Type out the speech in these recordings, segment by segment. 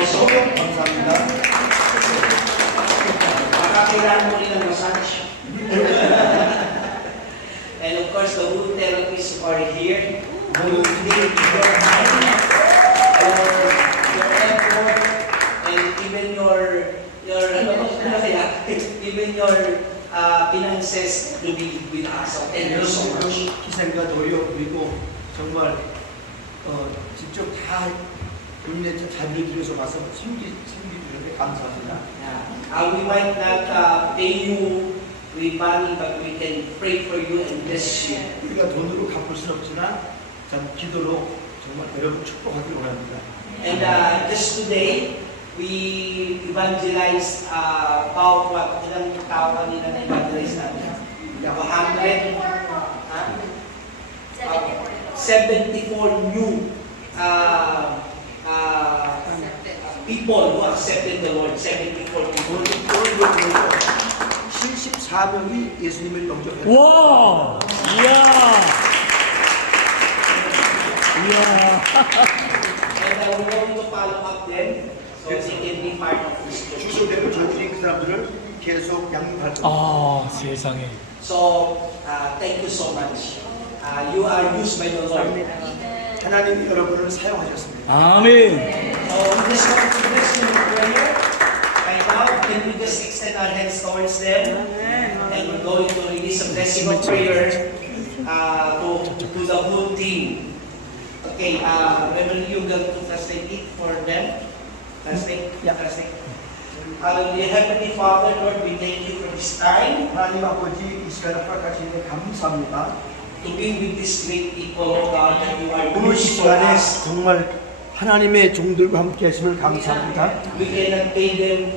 also. 감사합니다. Makakailangan mo rin ng massage. And of course, the wound therapists who are here, who need your time, your effort, and even even your finances to be with us. So thank you so much. 희생과 노력 그리고 정말 직접 다 본인의 자비를 들여서 와서 섬기주는데 감사합니다. Yeah. We might not pay you with money, but we can pray for you and bless you. 우리가 돈으로 갚을 수는 없지만 참 기도로 정말 여러분 축복하기를 원합니다. And just today, we evangelized about what ilang tao kanina na evangelize natin? 100? 74 new people who accepted the Lord. 74 people. 74명이 예수님을 영접했습니다. 와! 이야! 이야! And we're going to follow up them so they can be part of this church. 주소대로 저희들이 그 사람들을 계속 양육할 겁니다. 아, 세상에. So, thank you so much. You are used by the Lord. 하나님이 여러분을 사용하셨습니다. 아멘. So, we just want to bless you in prayer. Right now, can we just extend our hands towards them? And we're going to release a blessing of prayer to the whole team. Okay, Reverend, you're going to translate it for them? Translate? Yeah. Translate. Hallelujah. Heavenly Father, Lord, we thank you for this time 하나님 아버지 이 시간 허락하시니 감사합니다. to be with these great people, oh God, that you are 오늘 이 used for 시간에 us. 정말 하나님의 종들과 함께 하심을 감사합니다. We cannot pay them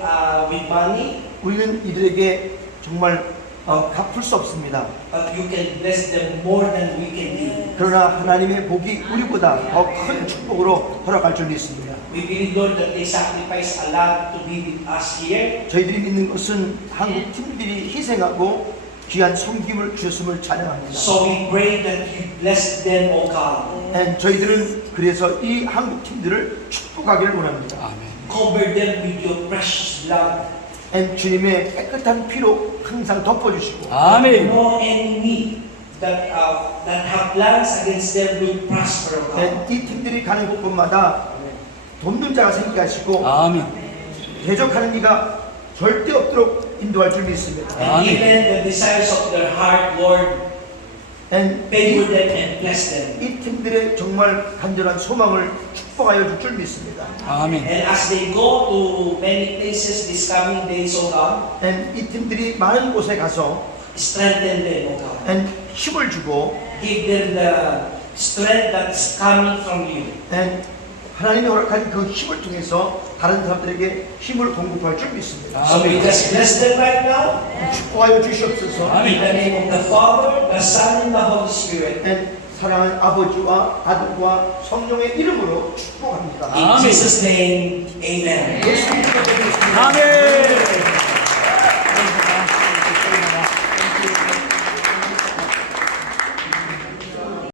with money, 우리는 이들에게 정말 갚을 수 없습니다. but you can bless them more than we can give. 그러나 하나님의 복이 우리보다 더 큰 축복으로 허락할 줄 믿습니다. We believe, Lord, that they sacrifice a lot to be with us here. 저희들이 믿는 것은 한국 팀들이 희생하고 귀한 섬김을 주셨음을 찬양합니다. So we pray that you bless them, oh God. And 저희들은 그래서 이 한국 팀들을 축복하기를 원합니다. 아멘. Cover them with your precious blood. And 주님의 깨끗한 피로 항상 덮어주시고 아멘. No enemy that have plans against them will prosper, oh God. And 이 팀들이 가는 곳곳마다 돕는 자가 생기게 하시고 아멘. 대적하는 이가 절대 없도록 인도할 줄 믿습니다. And even the desires of their heart, Lord, And favor them and bless them. 이 팀들의 정말 간절한 소망을 축복하여 줄 줄 믿습니다. 아멘. And as they go to many places this coming days, oh God, And 이 팀들이 많은 곳에 가서 strengthen them, oh God. And 힘을 주고 Give them the strength that's coming from you. And 하나님이 허락한 그 힘을 통해서 다른 사람들에게 힘을 공급할 줄 믿습니다. So we just bless them right now. 축복하여 주시옵소서. In the name of the Father, the Son, and the Holy Spirit. And 사랑하는 아버지와 아들과 성령의 이름으로 축복합니다. In Jesus' name, amen. 예수님의 이름으로 아멘.